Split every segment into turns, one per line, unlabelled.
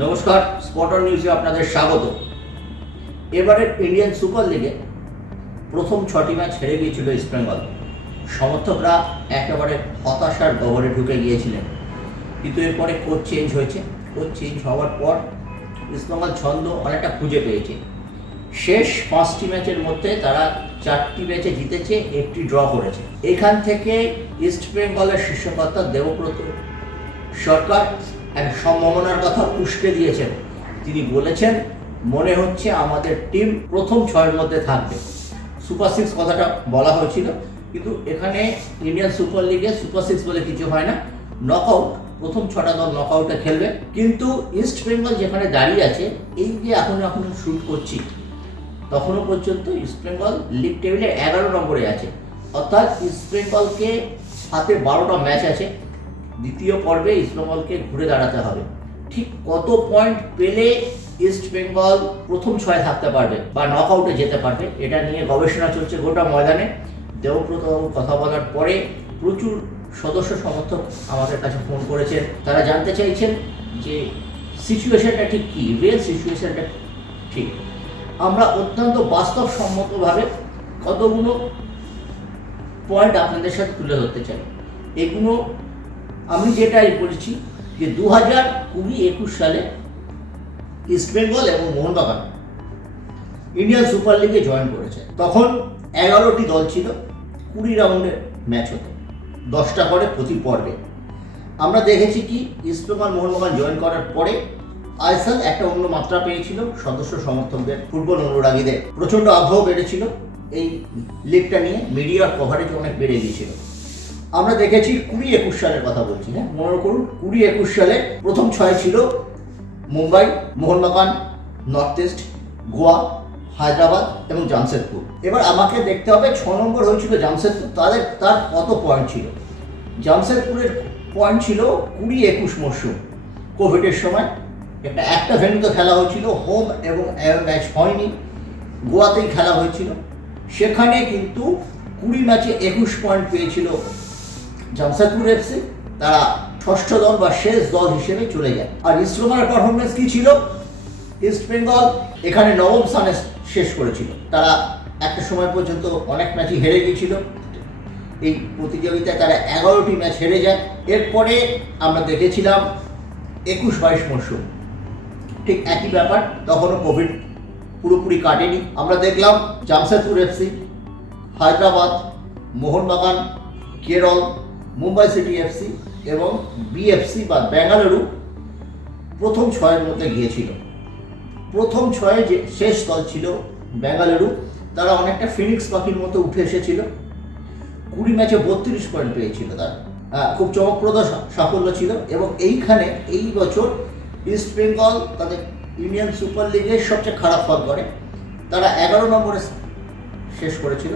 নমস্কার স্পটন নিউজে আপনাদের স্বাগত। এবারের ইন্ডিয়ান সুপার লিগে প্রথম ছটি ম্যাচ হেরে গিয়েছিল ইস্টবেঙ্গল সমর্থকরা একেবারে হতাশার গহরে ঢুকে গিয়েছিলেন। কিন্তু এরপরে কোচ চেঞ্জ হয়েছে। কোচ চেঞ্জ হওয়ার পর ইস্টবেঙ্গল ছন্দ অনেকটা খুঁজে পেয়েছে। শেষ পাঁচটি ম্যাচের মধ্যে তারা চারটি ম্যাচে জিতেছে, একটি ড্র করেছে। এখান থেকে ইস্ট বেঙ্গলের শীর্ষকর্তা দেবব্রত সরকার এক সম্ভাবনার কথা উস্কে দিয়েছেন। তিনি বলেছেন, মনে হচ্ছে আমাদের টিম প্রথম ছয়ের মধ্যে থাকবে। সুপার সিক্স কথাটা বলা হয়েছিল, কিন্তু এখানে ইন্ডিয়ান সুপার লিগে সুপার সিক্স বলে কিছু হয় না। নকআউট প্রথম ছটা দল নকআউটে খেলবে। কিন্তু ইস্ট বেঙ্গল যেখানে দাঁড়িয়ে আছে, এই যে এখন এখন শুট করছি তখনও পর্যন্ত ইস্টবেঙ্গল লিগ টেবিলে এগারো নম্বরে আছে। অর্থাৎ ইস্টবেঙ্গলকে হাতে বারোটা ম্যাচ আছে। দ্বিতীয় পর্বে ইস্টবেঙ্গলকে ঘুরে দাঁড়াতে হবে। ঠিক কত পয়েন্ট পেলে ইস্ট বেঙ্গল প্রথম ছয় থাকতে পারবে বা নক আউটে যেতে পারবে, এটা নিয়ে গবেষণা চলছে গোটা ময়দানে। দেবব্রত বাবু কথা বলার পরে প্রচুর সদস্য সমর্থক আমাদের কাছে ফোন করেছেন। তারা জানতে চাইছেন যে সিচুয়েশনটা ঠিক কী রিয়েল সিচুয়েশনটা ঠিক। আমরা অত্যন্ত বাস্তবসম্মতভাবে কতগুলো পয়েন্ট আপনাদের সাথে তুলে ধরতে চাই। এগুলো আমি যেটাই বলেছি যে দু হাজার কুড়ি একুশ সালে ইস্টবেঙ্গল এবং মোহনবাগান ইন্ডিয়ান সুপার লিগে জয়েন করেছে। তখন এগারোটি দল ছিল, কুড়ি রাউন্ডের ম্যাচ হতো, দশটা করে প্রতি পর্বে। আমরা দেখেছি কি ইস্টবেঙ্গল মোহনবাগান জয়েন করার পরে আইএসএল একটা অন্য মাত্রা পেয়েছিল, সদস্য সমর্থকদের ফুটবল অনুরাগীদের। প্রচণ্ড আগ্রহ বেড়েছিল, এই লিগটা নিয়ে মিডিয়ার কভারেজ অনেক বেড়ে গিয়েছিল। আমরা দেখেছি কুড়ি একুশ সালের কথা বলছি হ্যাঁ? মনে করুন, কুড়ি একুশ সালে প্রথম ছয় ছিল মুম্বাই, মোহনবাগান, নর্থ ইস্ট, গোয়া, হায়দ্রাবাদ এবং জামশেদপুর। এবার আমাকে দেখতে হবে ছ নম্বর হয়েছিল জামশেদপুর, তাদের, তার কত পয়েন্ট ছিল? জামশেদপুরের পয়েন্ট ছিল কুড়ি একুশ মরশুম কোভিডের সময়। একটা একটা ভেন্যুতে খেলা হয়েছিল হোম এবং ম্যাচ হয়নি, গোয়াতেই খেলা হয়েছিল। সেখানে কিন্তু কুড়ি ম্যাচে একুশ পয়েন্ট পেয়েছিল জামশেদপুর এফসি তারা ষষ্ঠ দল বা শেষ দল হিসেবে চলে যায়। আর ইস্টবেঙ্গলের পারফরমেন্স কি ছিল? ইস্ট বেঙ্গল এখানে নবম স্থানে শেষ করেছিল। তারা একটা সময় পর্যন্ত অনেক ম্যাচই হেরে গিয়েছিল। এই প্রতিযোগিতায় তারা এগারোটি ম্যাচ হেরে যায়। এরপরে আমরা দেখেছিলাম একুশ বাইশ মরশুম। ঠিক একই ব্যাপার, তখনও কোভিড পুরোপুরি কাটেনি। আমরা দেখলাম Jamshedpur FC Hyderabad, Mohun Bagan, Kerala Mumbai city FC এবং বিএফসি বা বেঙ্গালুরু প্রথম ছয়ের মধ্যে গিয়েছিল। প্রথম ছয়ে যে শেষ দল ছিল বেঙ্গালুরু, তারা অনেকটা ফিনিক্স পাখির মতো উঠে এসেছিল। কুড়ি ম্যাচে বত্রিশ পয়েন্ট পেয়েছিল তারা। খুব চমকপ্রদ সাফল্য ছিল এবং এইখানে এই বছর ইস্ট বেঙ্গল তাদের ইন্ডিয়ান সুপার লিগের সবচেয়ে খারাপ ফল করে। তারা এগারো নম্বরে শেষ করেছিল।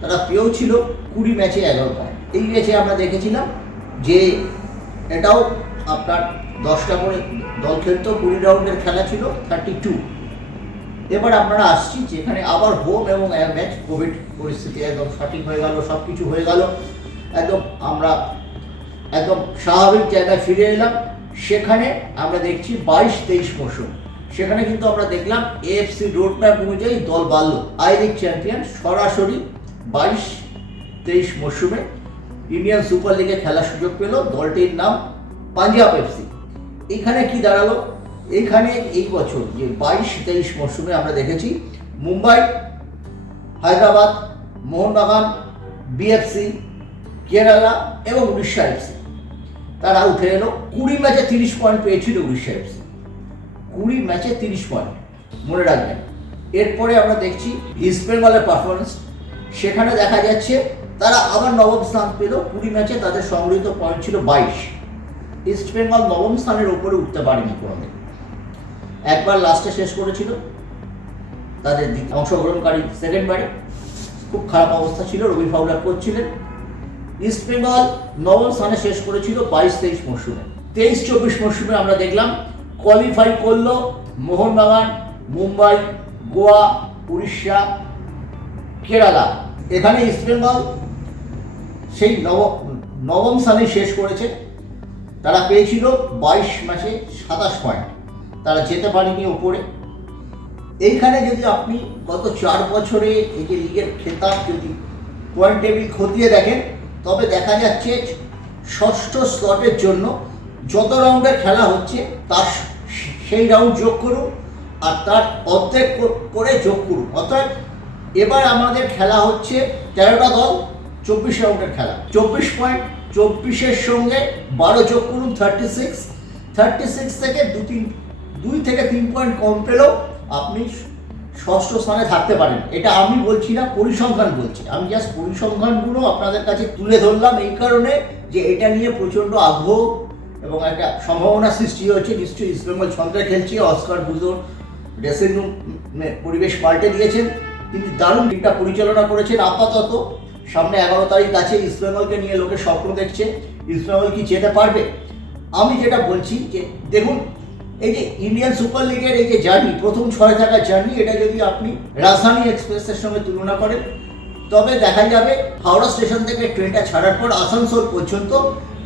তারা পেয়েও ছিল কুড়ি ম্যাচে এগারো পয়েন্ট। এই ম্যাচে আমরা দেখেছিলাম যে এটাও আপনার দশটা করে দল খেলতো, কুড়ি রাউন্ডের খেলা ছিল থার্টি টু এবার আপনারা আসছি যেখানে আবার হোম এবং ম্যাচ কোভিড পরিস্থিতি একদম সঠিক হয়ে গেল সব কিছু হয়ে গেল। একদম আমরা একদম স্বাভাবিক জায়গায় ফিরে এলাম। সেখানে আমরা দেখছি বাইশ তেইশ মৌসুম। সেখানে কিন্তু আমরা দেখলাম এএফসি রোড ম্যাপ অনুযায়ী দল বাড়লো। আই লিগ চ্যাম্পিয়ন সরাসরি বাইশ তেইশ মরশুমে ইন্ডিয়ান সুপার লিগে খেলার সুযোগ পেল, দলটির নাম পাঞ্জাব এফসি। এখানে কি দাঁড়াল? এখানে এই বছর যে বাইশ তেইশ মরশুমে আমরা দেখেছি, মুম্বাই, হায়দ্রাবাদ, মোহনবাগান, বিএফসি, কেরালা এবং উড়িষ্যা এফসি। তারা উঠে এলো, কুড়ি ম্যাচে তিরিশ পয়েন্ট পেয়েছিল উড়িষ্যা এফসি। কুড়ি ম্যাচে তিরিশ পয়েন্ট, মনে রাখবেন। এরপরে আমরা দেখছি ইস্ট বেঙ্গলের পারফরমেন্স সেখানে দেখা যাচ্ছে তারা আবার নবম স্থান পেল। কুড়ি ম্যাচে তাদের সংগৃহীত পয়েন্ট ছিল বাইশ। ইস্ট বেঙ্গল নবম স্থানের উপরে উঠতে পারেনি কোনোদিন। একবার লাস্টে শেষ করেছিল। তাদের অংশগ্রহণকারী সেকেন্ড বারে। খুব খারাপ অবস্থা ছিল, রবি ফাউলার করছিলেন ইস্ট বেঙ্গল নবম স্থানে শেষ করেছিল বাইশ তেইশ মরশুমে। তেইশ চব্বিশ মরশুমে আমরা দেখলাম কোয়ালিফাই করল মোহনবাগান, মুম্বাই, গোয়া, উড়িষ্যা, কেরালা। এখানে ইস্টবেঙ্গল সেই নব, নবম স্থানে শেষ করেছে। তারা পেয়েছিল বাইশ ম্যাচে সাতাশ পয়েন্ট। তারা যেতে পারেনি ওপরে। এইখানে যদি আপনি গত চার বছরে এই যে লিগের খেতাব যদি পয়েন্ট টেবিল খতিয়ে দেখেন, তবে দেখা যাচ্ছে ষষ্ঠ স্লটের জন্য যত রাউন্ডের খেলা হচ্ছে, তার সেই রাউন্ড যোগ করুন আর তার অর্ধেক কর- যোগ করুন। অর্থাৎ এবার আমাদের খেলা হচ্ছে তেরোটা দল। চব্বিশ রাউন্ডের খেলা। চব্বিশ পয়েন্ট চব্বিশের সঙ্গে বারো যোগ করুন থার্টি সিক্স থার্টি সিক্স থেকে দু তিন দুই থেকে তিন পয়েন্ট কম পেলেও আপনি ষষ্ঠ স্থানে থাকতে পারেন। এটা আমি বলছি না, পরিসংখ্যান বলছি। আমি জাস্ট পরিসংখ্যানগুলো আপনাদের কাছে তুলে ধরলাম এই কারণে যে এটা নিয়ে প্রচণ্ড আগ্রহ এবং একটা সম্ভাবনা সৃষ্টি হয়েছে। নিশ্চয়ই ইস্টবেঙ্গল ছন্দে খেলছে অস্কার বুজোর ড্রেসিং রুম পরিবেশ পাল্টে দিয়েছেন। তিনি দারুণ টিমটা পরিচালনা করেছেন। আপাতত সামনে এগারো তারিখ আছে ইস্টবেঙ্গলকে নিয়ে লোকে স্বপ্ন দেখছে। ইস্টবেঙ্গল কি যেতে পারবে? আমি যেটা বলছি যে, দেখুন, এই যে ইন্ডিয়ান সুপার লিগের এই যে জার্নি প্রথম ছয় থাকার জার্নি এটা যদি আপনি রাজধানী এক্সপ্রেসের সঙ্গে তুলনা করেন, তবে দেখা যাবে হাওড়া স্টেশন থেকে ট্রেনটা ছাড়ার পর আসানসোল পর্যন্ত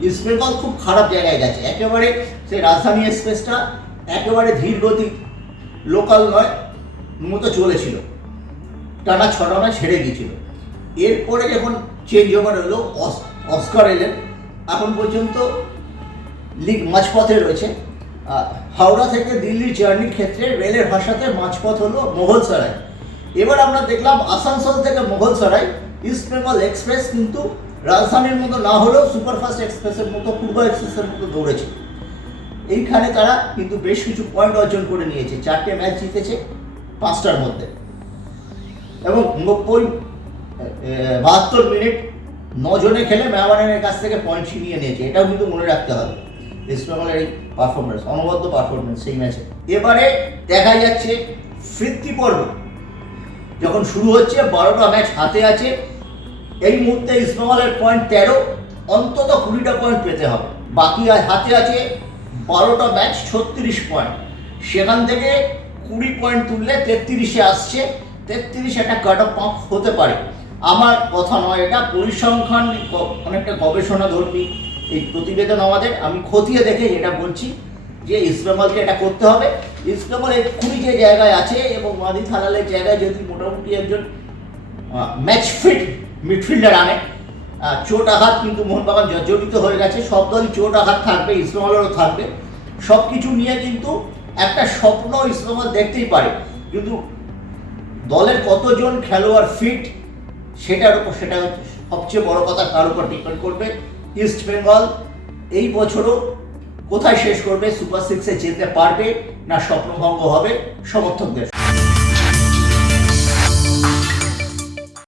ইস্টবেঙ্গল খুব খারাপ জায়গায় গেছে। একেবারে সেই রাজধানী এক্সপ্রেসটা একেবারে ধীর গতি লোকাল নয় মতো চলেছিল। টানা ছটানা ছেড়ে গিয়েছিল। এরপরে যখন চেঞ্জ ওভার হলো, অস- অস্কার এলেন। এখন পর্যন্ত লিগ মাঝপথে রয়েছে। হাওড়া থেকে দিল্লি জার্নির ক্ষেত্রে রেলের ভাষাতে মাঝপথ হলো মোগলসরাই এবার আমরা দেখলাম আসানসোল থেকে মোগলসরাই ইস্ট বেঙ্গল এক্সপ্রেস কিন্তু রাজধানীর মতো না হলেও সুপারফাস্ট এক্সপ্রেসের মতো পূর্ব এক্সপ্রেসের মতো দৌড়েছে। এইখানে তারা কিন্তু বেশ কিছু পয়েন্ট অর্জন করে নিয়েছে। চারটে ম্যাচ জিতেছে পাঁচটার মধ্যে। এবং বাহাত্তর মিনিট নজনে খেলে মেহমানের কাছ থেকে পয়েন্ট ছিনিয়ে নিয়েছে। এটাও কিন্তু মনে রাখতে হবে। ইস্টবেঙ্গলের এই পারফরমেন্স অনবদ্য পারফরমেন্স সেই ম্যাচে এবারে দেখা যাচ্ছে ফিরতি পর্ব। যখন শুরু হচ্ছে, বারোটা ম্যাচ হাতে আছে। এই মুহূর্তে ইস্টবেঙ্গলের পয়েন্ট তেরো, অন্তত কুড়িটা পয়েন্ট পেতে হবে। বাকি হাতে আছে বারোটা ম্যাচ ছত্রিশ পয়েন্ট সেখান থেকে কুড়ি পয়েন্ট তুললে তেত্রিশে আসছে। তেত্রিশ একটা কাট অফ হতে পারে। আমার কথা নয়, এটা পরিসংখ্যান অনেকটা গবেষণা ধর্মী এই প্রতিবেদন আমাদের। আমি খতিয়ে দেখে এটা বলছি, যে ইস্টবেঙ্গলকে এটা করতে হবে। ইস্টবেঙ্গল এক্ষুনি যে জায়গায় আছে এবং মাদি থালালের জায়গায় যদি মোটামুটি একজন ম্যাচ ফিট মিডফিল্ডার আনে চোট আঘাত কিন্তু মোহনবাগান জর্জরিত হয়ে গেছে। সব দলই চোট আঘাত থাকবে ইসলামালেরও থাকবে। সব কিছু নিয়ে কিন্তু একটা স্বপ্ন ইসলামাল দেখতেই পারে। কিন্তু দলের কতজন খেলোয়াড় ফিট সেটার উপর, সেটা সবচেয়ে বড় কথা তার উপর ডিপেন্ড করবে? ইস্ট বেঙ্গল এই বছরও কোথায় শেষ করবে? সুপার সিক্সে যেতে পারবে না স্বপ্নভঙ্গ হবে সমর্থকদের?